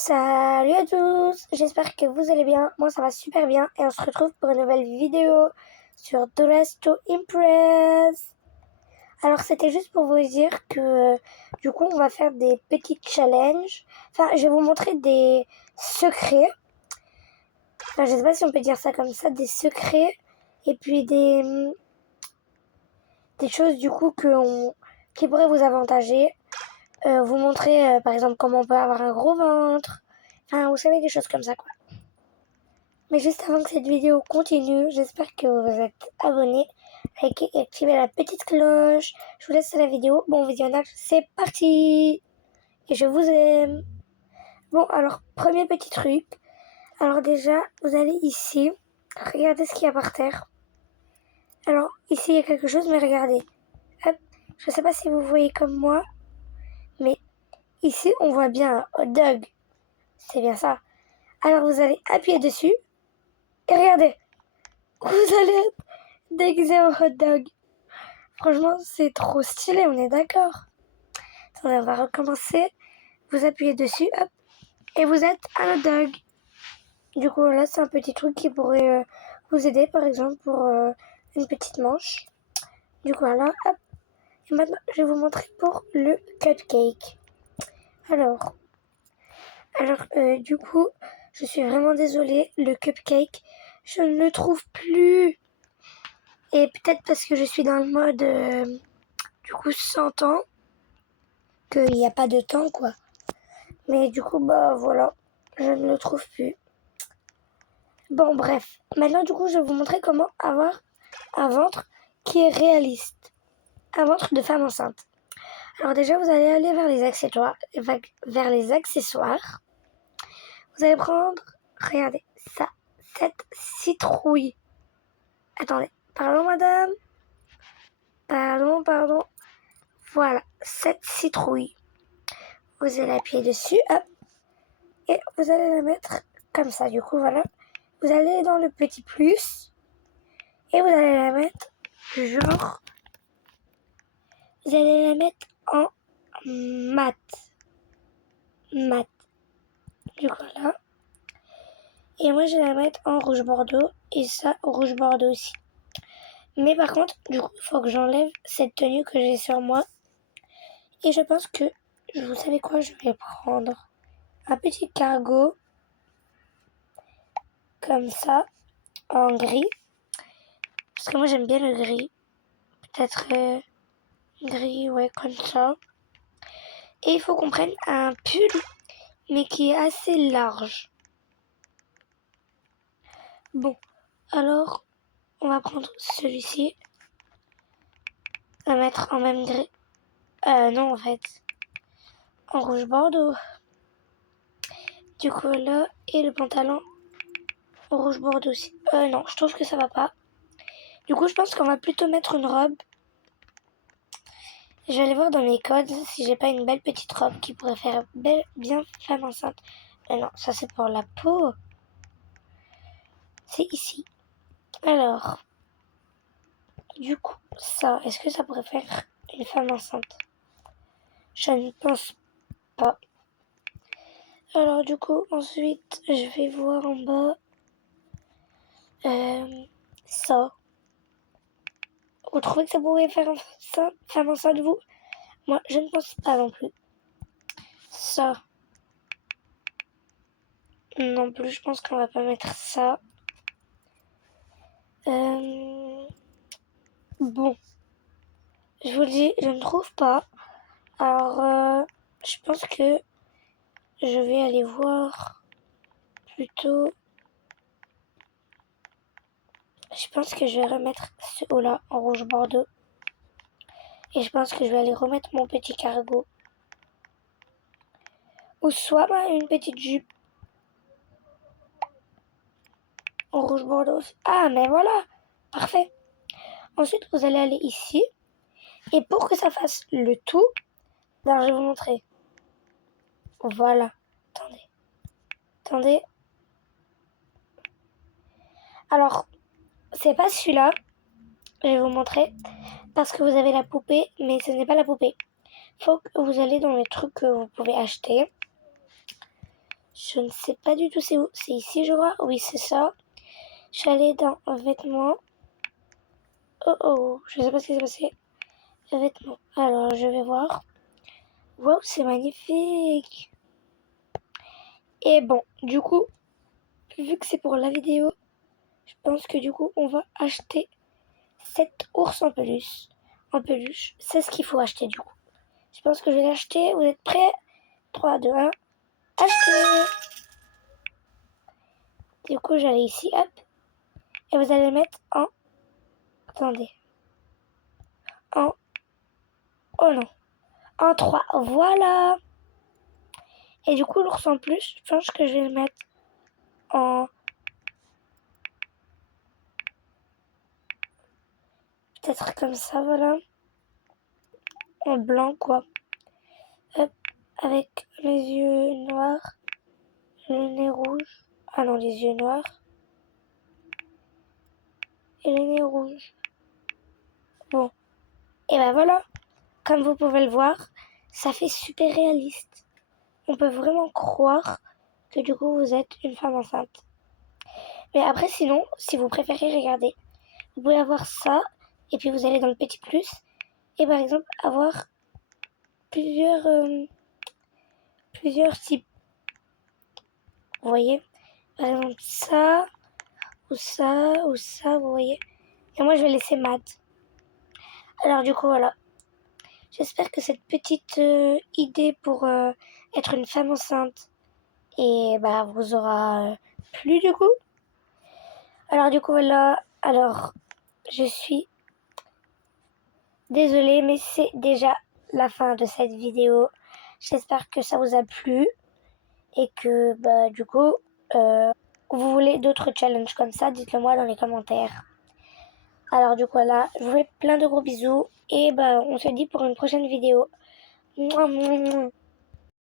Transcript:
Salut à tous, j'espère que vous allez bien. Moi ça va super bien et on se retrouve pour une nouvelle vidéo sur Dress to Impress. Alors c'était juste pour vous dire que du coup on va faire des petits challenges. Enfin je vais vous montrer des secrets. Enfin je sais pas si on peut dire ça comme ça, des secrets et puis des choses du coup qui pourraient vous avantager. Vous montrer par exemple comment on peut avoir un gros ventre. Enfin vous savez des choses comme ça quoi. Mais juste avant que cette vidéo continue, j'espère que vous êtes abonnés, likez et activez la petite cloche. Je vous laisse la vidéo. Bon visionnage, c'est parti. Et je vous aime. Bon, alors, premier petit truc. Alors déjà, vous allez ici. Regardez ce qu'il y a par terre. Alors, ici, il y a quelque chose, mais regardez. Hop. Je sais pas si vous voyez comme moi, mais ici, on voit bien un hot dog. C'est bien ça. Alors, vous allez appuyer dessus. Et regardez. Vous allez être déguisé en hot dog. Franchement, c'est trop stylé, on est d'accord. Attendez, on va recommencer. Vous appuyez dessus, hop, et vous êtes un hot dog. Du coup, là, c'est un petit truc qui pourrait vous aider, par exemple, pour une petite manche. Du coup, voilà, hop. Et maintenant, je vais vous montrer pour le cupcake. Alors, du coup, je suis vraiment désolée, le cupcake, je ne le trouve plus. Et peut-être parce que je suis dans le mode, du coup, 100 ans, qu'il n'y a pas de temps, quoi. Mais du coup, bah voilà, je ne le trouve plus. Bon, bref. Maintenant, du coup, je vais vous montrer comment avoir un ventre qui est réaliste. Un ventre de femme enceinte. Alors déjà, vous allez aller vers les accessoires. Vous allez prendre, regardez, ça, cette citrouille. Attendez, pardon madame. Pardon. Voilà, cette citrouille. Vous allez appuyer dessus, hop. Et vous allez la mettre comme ça. Du coup, voilà. Vous allez dans le petit plus. Et vous allez la mettre genre... Vous allez la mettre en mat. Mat. Du coup là. Et moi je vais la mettre en rouge bordeaux. Et ça rouge bordeaux aussi. Mais par contre, du coup, il faut que j'enlève cette tenue que j'ai sur moi. Et je pense que, vous savez quoi, je vais prendre un petit cargo. Comme ça. En gris. Parce que moi j'aime bien le gris. Peut-être gris, ouais, comme ça. Et il faut qu'on prenne un pull, mais qui est assez large. Bon, alors, on va prendre celui-ci. On va mettre en même gris. Non, en fait. En rouge bordeaux. Du coup, là, et le pantalon en rouge bordeaux aussi. Non, je trouve que ça va pas. Du coup, je pense qu'on va plutôt mettre une robe. Je vais aller voir dans mes codes si j'ai pas une belle petite robe qui pourrait faire bien femme enceinte. Non, ça c'est pour la peau. C'est ici. Alors, du coup, ça, est-ce que ça pourrait faire une femme enceinte? Je ne pense pas. Alors, du coup, ensuite, je vais voir en bas. Ça. Vous trouvez que ça pourrait faire ça, femme enceinte, vous? Moi, je ne pense pas non plus. Ça. Non plus, je pense qu'on va pas mettre ça. Bon. Je vous le dis, je ne trouve pas. Alors, je pense que je vais aller voir plutôt... Je pense que je vais remettre ce haut-là en rouge bordeaux. Et je pense que je vais aller remettre mon petit cargo. Ou soit une petite jupe en rouge bordeaux. Ah, mais voilà. Parfait. Ensuite, vous allez aller ici. Et pour que ça fasse le tout, je vais vous montrer. Voilà. Attendez. Alors, c'est pas celui-là. Je vais vous montrer. Parce que vous avez la poupée, mais ce n'est pas la poupée. Faut que vous allez dans les trucs que vous pouvez acheter. Je ne sais pas du tout c'est où. C'est ici, je crois. Oui, c'est ça. Je suis allée dans vêtements. Oh oh, je sais pas ce qui s'est passé. Vêtements. Alors, je vais voir. Wow, c'est magnifique. Et bon, du coup, vu que c'est pour la vidéo, je pense que du coup, on va acheter cet ours en peluche. C'est ce qu'il faut acheter du coup. Je pense que je vais l'acheter. Vous êtes prêts? 3, 2, 1. Acheter! Du coup, j'allais ici, hop. Et vous allez le mettre en... Attendez. En... Oh non. En 3. Voilà! Et du coup, l'ours en plus, je pense que je vais le mettre en... Peut-être comme ça, voilà. En blanc, quoi. Hop. Avec les yeux noirs. Le nez rouge. Ah non, les yeux noirs. Et le nez rouge. Bon. Et ben voilà. Comme vous pouvez le voir, ça fait super réaliste. On peut vraiment croire que du coup vous êtes une femme enceinte. Mais après sinon, si vous préférez regarder, vous pouvez avoir ça et puis vous allez dans le petit plus et par exemple avoir plusieurs types. Vous voyez, par exemple ça ou ça ou ça, vous voyez. Et moi je vais laisser mat. Alors du coup voilà. J'espère que cette petite idée pour être une femme enceinte et bah vous aura plu du coup. Alors du coup voilà, alors je suis désolée mais c'est déjà la fin de cette vidéo. J'espère que ça vous a plu et que bah du coup vous voulez d'autres challenges comme ça, dites-le moi dans les commentaires. Alors du coup voilà, je vous fais plein de gros bisous et bah on se dit pour une prochaine vidéo. Mouah, mouah, mouah.